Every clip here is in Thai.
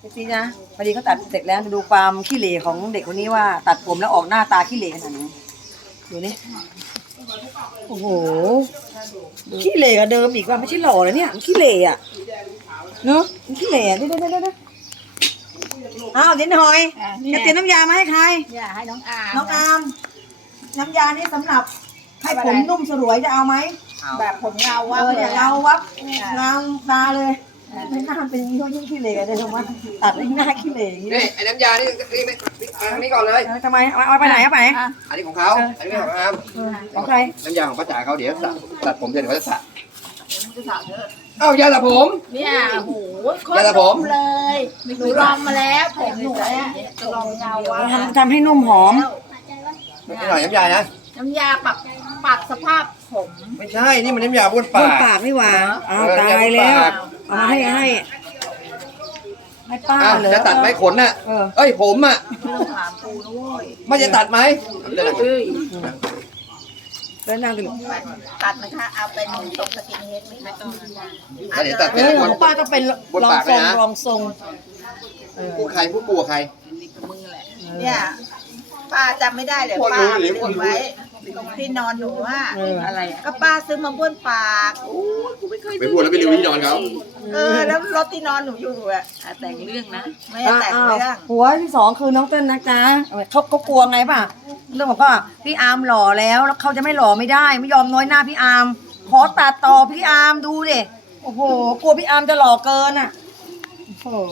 จริงนะพอดีเขาตัดเสร็จแล้วดูความขี้เหร่ของเด็กคนนี้ว่าตัดผมแล้วออกหน้าตาขี้เหร่ขนาดไหนดูนี่โอ้โหขี้เหร่กับเดิมอีกว่าไม่ใช่หล่อเลยเนี่ยมันขี้เหร่อะเนอะมันขี้เหร่ได้อ้าวเดี๋ยวหน่อยจะเตรียมน้ำยามาให้ใครอย่าให้น้องอาร์มน้องอามน้ำยานี่สำหรับให้ผมนุ่มสลวยจะเอาไหมแบบผมเงาว่าเนี่ยเงาวับเงาตาเลยไม่น่าเป็นอย่างนี้เขายิ่งขี้เหร่เลยทำไมตัดให้หน้าขี้เหร่อย่างนี้นี่ไอ้น้ำยานี่มาทางนี้ก่อนเลยทำไมเอาไปไหนเอาไปไหนอันนี้ของเขาอันนี้ของอามของใครน้ำยาของป้าจ๋าเขาเดี๋ยวตัดผมเดี๋ยวเขาจะสระเอ้ายาสระผมเนี่ยโอ้โหโคตยาสระผมเลยหนูลองมาแล้วผมหนูเนี่ยจะลองเงาว่าทำให้นุ่มหอมไม่หน่อยน้ำยานะน้ำยาปรับสภาพผมไม่ใช่นี่มันน้ำยาบ้วนบ้วปาน กปากไม่หวานอ้าวตายแล้วเอามาให้ป้าอ้าวเลยจะตัดไหมขนน่ะเออเอ้ยผมอ่ะไม่ต้องถามกูนะเว้ยไม่จะตัดไหมเอ้ยแล้วนั่งกันตัดนะคะเอาเป็นตรงสกินเฮดไม่ต้องเดี๋ยวตัดเออของป้าต้องเป็นรองทรงผู้ใครผู้กลัวใครมึงแหละเนี่ยป้าจำไม่ได้เลยคนป้ารู้หรือลืคนมรู้ไว้ตรงที่นอนหนูว่าอะไรก็ป้าซื้อมาบ้วนปากโอ้ยกูไม่เคยไปพูดแล้วไปรีวิวที่นอนเขาแล้วรถที่นอนหนูอยู่อะแต่งเรื่องนะ ไม่ได้แต่งเรื่องหัวที่สองคือน้องเต้นนะจ๊ะเขากลัวไงป่ะเรื่องบอกว่าพี่อาร์มหล่อแล้วเขาจะไม่หล่อไม่ได้ ไม่ยอมน้อยหน้าพี่อาร์มขอตัดต่อพี่อาร์มดูดิโอ้โหกลัวพี่อาร์มจะหล่อเกินอ่ะโอ้โห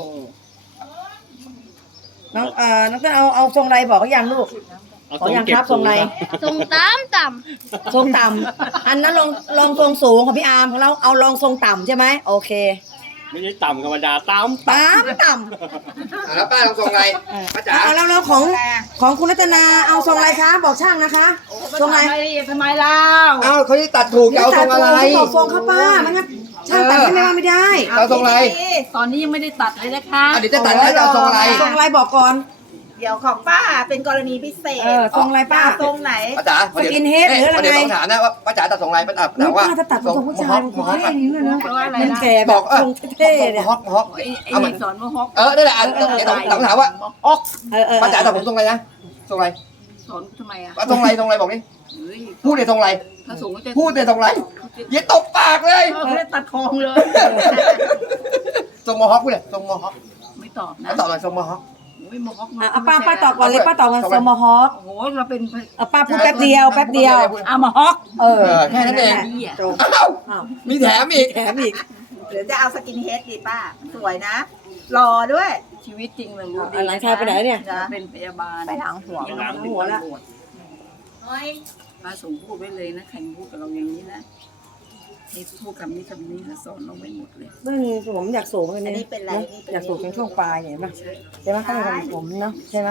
น้องน้องเต้นเอาทรงไรบอกเขายังลูกขอยังครับทรงไรทรงต่ำทรงต่ำอันนั้นลองทรงสูงของพี่อาร์มของเราเอาลองทรงต่ำใช่ไหมโอเคไม่ใช่ต่ำธรรมดาต่ต่ำแล้วป้าลองทรงอะไรป้าจ๋าเอาแล้วของคุณรัตนาเอาทรงอะไรคะบอกช่างนะคะทรงอะไรทำไมเล่าเอ้าเขาจะตัดถูกจะเอาทรงอะไรบอกทรงค่ะป้ามันงั้นช่างตัดให้ไม่ว่าไม่ได้เอาทรงอะไรตอนนี้ยังไม่ได้ตัดเลยนะคะเดี๋ยวจะตัดให้จะเอาทรงอะไรทรงอะไรบอกก่อนเดี๋ยวของป้าเป็นกรณีพิเศษทรงอะไรป้าทรงไหนป้าจ๋าสกินเฮดหรืออะไรเดี๋ยวต้องถามนะว่าป้าจ๋าตัดทรงอะไรป้าจ๋านี่ถามว่าป้าจะตัดทรงผู้ชายมันเท่อย่างนี้เลยนะมันแก่แบบบ อกทรงเท่ๆเนี่ยฮอกฮอกไอ้สอนโมฮอกนั่นแหละเดี๋ยวต้องถามว่าออกป้าจ๋าตัดผมทรงอะไรนะทรงอะไรสอนทำไมอ่ะทรงอะไรบอกดิพูดเลยทรงอะไรถ้าสูงก็จะพูดเลยทรงอะไรอย่าตบปากเลยเขาได้ตัดคองเลยทรงมอฮอกพูดเลยทรงมอฮอกไม่ตอบนะแล้วตอบหน่อยทรงมอฮอกไม่โมฮอกป้าตอบก่อนเลยป้าตอบกันทรงมอฮอคโอ้โหเราเป็นป้าพูดแป๊บเดียวอามาฮอกแค่นั้นเองจบอ้าวมีแถมอีกแถมอีกหรือจะเอาสกินเฮดดีป้าสวยนะรอด้วยชีวิตจริงเรารู้ดีหลังชายไปไหนเนี่ยเป็นพยาบาลไปล้างหัวล้างหัวละป้าสมพูดไว้เลยนะใครพูดกับเราอย่างนี้นะให้พูดคำนี้คำนี้สอนเราไว้หมดเลยเรื่องผมอยากสูงกันเนี่ยอยากสูงเป็นช่วงปลายเห็นไหมใช่ไหมต้องทำผมเนาะใช่ไหม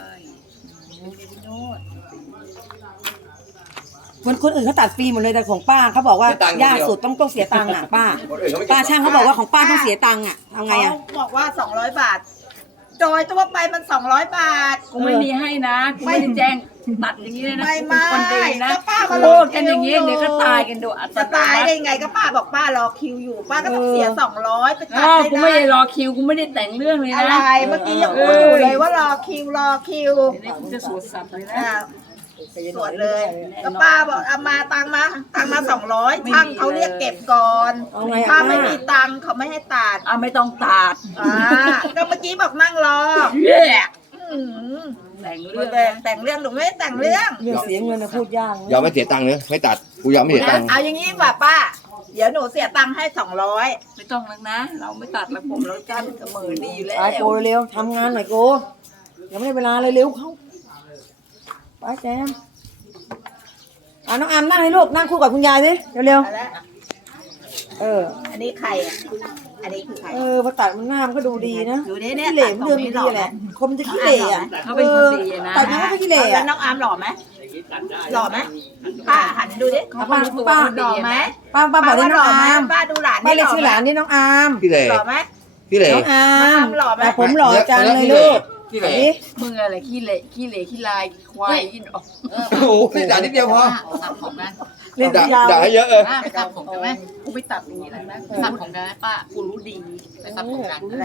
คนอื่นเขาตัดฟรีหมดเลยแต่ของป้าเขาบอกว่ายากสุดต้องเสียตังค์อ่ะป้าช่างเขาบอกว่าของป้าต้องเสียตังค์อ่ะเอาไงอ่ะเขาบอกว่า200 บาทโดยตัวไปมัน200 บาทกูไม่มีให้นะกูไม่ได้แจ้งตัดอย่างนี้เลยนะไม่กูเป็นคนดีนะก็ป้ามาพูดกันอย่างนี้เดี๋ยวก็ตายกันดูอัตจะโนตายมัได้ติไงก็ป้าบอกป้ารอคิวอยู่ป้าก็ต้องเสีย200ไปตัดอ้าวกูไม่ไม่ได้ได้รอคิวกูไม่ได้แต่งเรื่องเลยอะนะไรเมื่อกี้ยังพูดอยู่เลยว่ารอคิวเดี๋ยวนี้กูจะสวดสับเลยนะสวดเลยก็ป้าบอกเอามาตังมา200ช่างเขาเรียกเก็บก่อนเอาไงป้าอ่ะไม่มีตังค์เขาไม่ให้ตัดเอาไม่ต้องตัดก็เมื่อกี้บอกนั่งรอเย้อืมแต่งเรื่องแต่งเรื่องหนูไม่ได้แต่งเรื่องเรื่องเสียเงินนะพูดยากยอมไม่เสียตังค์เนอะไม่ตัดกูยอมไม่เสียตังค์เอาอย่างนี้แบบป้า เดี๋ยวหนูเสียตังค์ให้200 ไม่ต้องแล้วนะ เราไม่ตัดแล้วผมเราจ้างเสมอดีอยู่แล้วไปโกเร็วทำงานหน่อยโกยังไม่ได้เวลาเลยเร็วเข้าไปแจมน้องอามนั่งให้ลูกนั่งคู่กับคุณยายสิเร็วเอาละๆอันนี้ใครอ่ะอันนี้คือใครพอตัดมันหน้ามันก็ดูดีนะดูนี่เนี่ยขี้เหร่มันเดิมดีแหละคมจะขี้เหร่อะเขาเป็นคนดีอะนะตัดมันก็ขี้เหร่แล้วอะน้องอาร์มหล่อไหมหล่อไหมป้าหันดูดิป้าหล่อไหมป้าบอกได้น้องอามป้าดูหลานป้าเรียกชื่อหลานนี่น้องอามพี่เหล่หล่อไหมพี่เหล่น้องอามหล่อไหมแต่ผมหล่อจังเลยลูกพี่เหล่นี่มึงอะไรขี้เหร่ขี้ลายขี้ควายขี้ออกโอ้โหพี่จ๋านิดเดียวพอสับของนะเล่นด่ายาวด่าให้เยอะเลยป้าไปตัดผมกันไหมกูไปตัดอย่างนี้เลยนะไปตัดผมกันไหมป้ากูรู้ดีไปตัดผมกันอะไร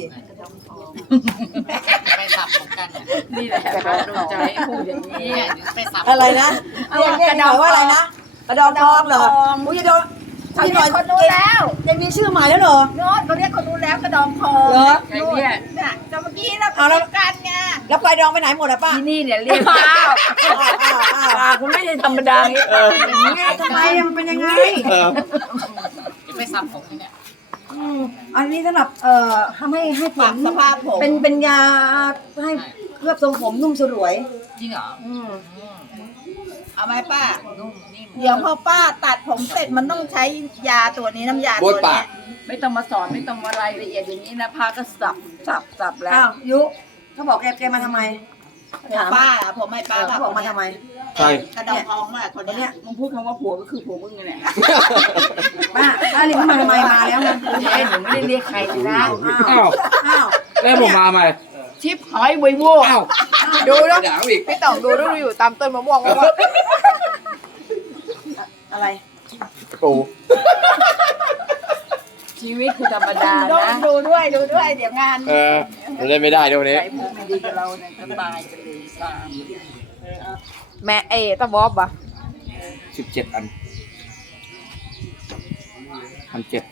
ไปตัดผมกันเนี่ยนี่แหละพระโดนใจให้พูดอย่างนี้เนี่ยเดี๋ยวไปตัดอะไรนะเรียกหน่อยว่าอะไรนะกระดองทองเหรออุ้ยจะโดนเขาเรียกคนรู้แล้วยังมีชื่อใหม่แล้วเหรอโน้ตเขาเรียกคนรู้แล้วกระดองทองเหรอใครเนี่ยเนี่ยจะเมื่อกี้เราเอาแล้วคุยกันไงแล้วปลายดองไปไหนหมดอะป้าที่นี่เนี่ยเรียกป้าป้าคุณไม่ใช่ธรรมดาอย่างนี้ทำไมมันเป็นยังไงเออเดี๋ยวไปตัดผมกันเนี่ยอันนี้สำหรับทำให้ผปรัมบสภาพผมเป็นยาให้เคลือบทรงผมนุ่มสลวยจริงเหรอเอาไหมป้านุ่มนิ่มเดี๋ยวพอป้าตัดผมเสร็จมันต้องใช้ยาตัวนี้น้ำยาบ้ตัววนปานี้กไม่ต้องมาสอนไม่ต้องมารายละเอียดอย่างนี้นะพาก็สับแล้อ้าว วยุเขาบอกแกมาทำไมผมถามป้าอะผมไม่ป้าเขาบอกมาทำไมใครกระดองทองมากคนตอนเนี้เนี้ยยมึงพูดคำว่าผัวก็คือผัวมึงไงแหละป้าลิงมาทำไมมาแล้วนะเจ๊หนูไม่ได้เรียกใครเลยนะอ้าวอ้าวแล้วผมมาใหม่ชิปหอยไวโว้อ้าวดูแล้วด่าอีกพี่ต่องดูแล้วอยู่ตามต้นมะม่วงว่าอะไรปูชีวิตคือธรรมดาต้องนะดูด้วยเดี๋ยวงานเออมันเล่นไม่ได้ด้วยวันนี้ใครพูดไม่ดีกับเราเนี่ยก็ตายกันเลยสามแม่ตะบอบอ่ะ 17 อัน1,700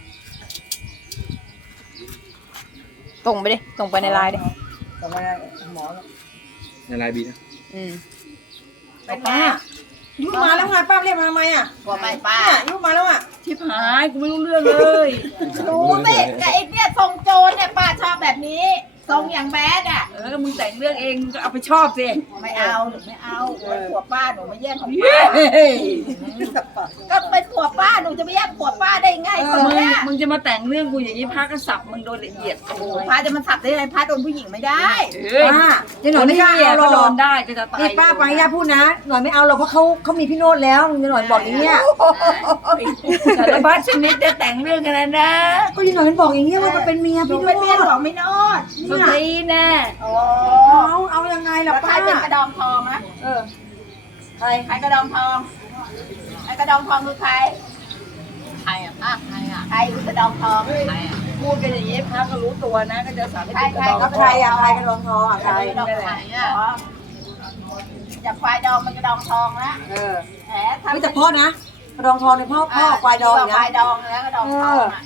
ส่งไปดิส่งไปในไลน์ดิต่อมาหมอในไลน์บีนะไปป้ายุมาแล้วไงป้าเรียกมาทำไมอ่ะกลัวไม่ป้ายุมาแล้วอ่ะชิปหายกูไม่รู้เรื่องเลยรู้สิแต่ไอ้เนี่ยทรงโจรเนี่ยป้าชอบแบบนี้ทรงอย่างแบดอ่ะแล้วมึงแต่งเรื่องเองก็เอาไปชอบสิไม่เอาหนูไม่เอาเป็นผัวป้าหนูไม่แย่งของเฮ้ป้าย ก็เป็นผัวป้าหนูจะไม่แย่งผัวป้าได้ไงคนมึงเนี้ยมึงจะมาแต่งเรื่องกูอย่างนี้พระก็สับมึงโดยละเอียดโอ้โหพระจะมาสับได้ไงพระโดนผู้หญิงไม่ได้ป้าเดี๋ยวหคน่อยนไม่ที่กล้าเหี้ยเอาหรก็โดอกนได้ก็จะตายนี่ป้าไปย่าพูดนะ หน่อยไม่เอาหรอกเพราะเขามีพี่โนดแล้วเดี๋ยวหน่อยบอกอย่างเงี้ยสารพัดชนิดจะแต่งเรื่องกันนะก็ยังหน่อยมันบอกอย่างเงี้ยว่ามันเป็นเมียหนูพี่โนเป็นเมียดของไม่นอดสตรีแน่โอ้เอายังไงแล้ล่ะวใครป้าเป็นกระดองทองนะใครใครกระดองทองไอ้กระดองทองคือใครใครอ่ะป้าใครอ่ะใครคือกระดองทองใครอ่ะพูดกันอย่างนี้พระก็รู้ตัวนะ ก็จะสารให้ใครเป็นใคกรระดองแล้วใครอ่ะใครกระดองทองอ่ะใครกระดองใครอ่ะจากควายดองเป็นกระดองทองนะแหมทำไม่แต่พ่อนะกระดองทองในพ่อควายดองคนะวายดองแล้วกระดองทองอ่ะ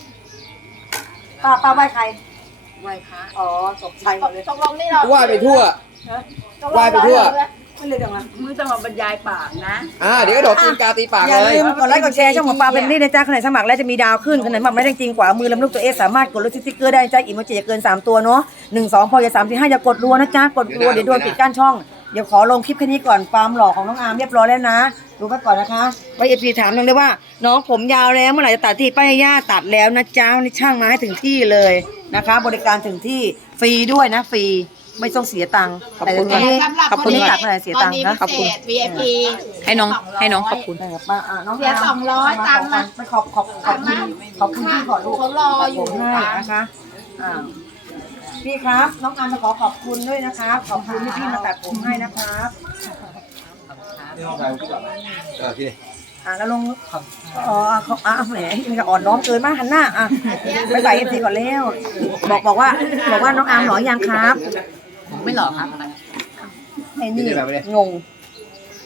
ป้าไหว้ใครไหว้พระอ๋อตกใจหมดเลยตกลงนี่เราว่ายไปทั่วตกลงว่ายไปทั่วไม่เลยจังละมึงต้องมาบรรยายปากนะเดี๋ยวก็โดดตีนกาตีปากอย่าเลยลืมกดไลค์กดแชร์ช่องหมอปลาเป็นนี่นะจ๊ะขณะสมัครแล้วจะมีดาวขึ้นขณะสมัครไม่ได้จริงกว่ามือลำลูกตัวเอสสามารถกดลดสติ๊กเกอร์ได้จ้าอีโมจิอย่าเกิน3ตัวเนาะ1 2พออย่า3 4 5อย่ากดรัวนะจ๊ะกดรัวเดี๋ยวโดนปิดกั้นช่องเดี๋ยวขอลงคลิปแค่นี้ก่อนความหล่อของน้องอาร์มเรียบร้อยแล้วนะดูไปก่อนนะคะไว้เอฟซีถามน้องเลยว่าน้องผมยาวแล้วเมื่อไหร่จะตัดที่ป้ายย่าตัดแล้วนะจ๊ะนี่ช่างมาให้ถึงที่เลยนะคะ บริการถึงที่ฟรีด้วยนะฟรีไม่ต้องเสียตังค์แต่ตอนนี้สำหรับคนที่ตัดเมื่อไหร่เสียตังค์นะขอบคุณ VIP ให้น้องขอบคุณได้ครับป้าน้องเสีย200ตังค์นะไปขอบคุณพี่ก่อนลูกเขารออยู่ผมให้นะคะพี่ครับ น้องอันจะขอขอบคุณด้วยนะครับ ขอบคุณที่พี่มาตัดผมให้นะครับพี่แล้วลงแหมมันก็อ่อนน้อมเกินมากหันหน้าไปใส่เอฟซีก่อนแล้วบอกว่าน้องอาร์มหล่อยังครับไม่หล่อครับไอ้นี่งง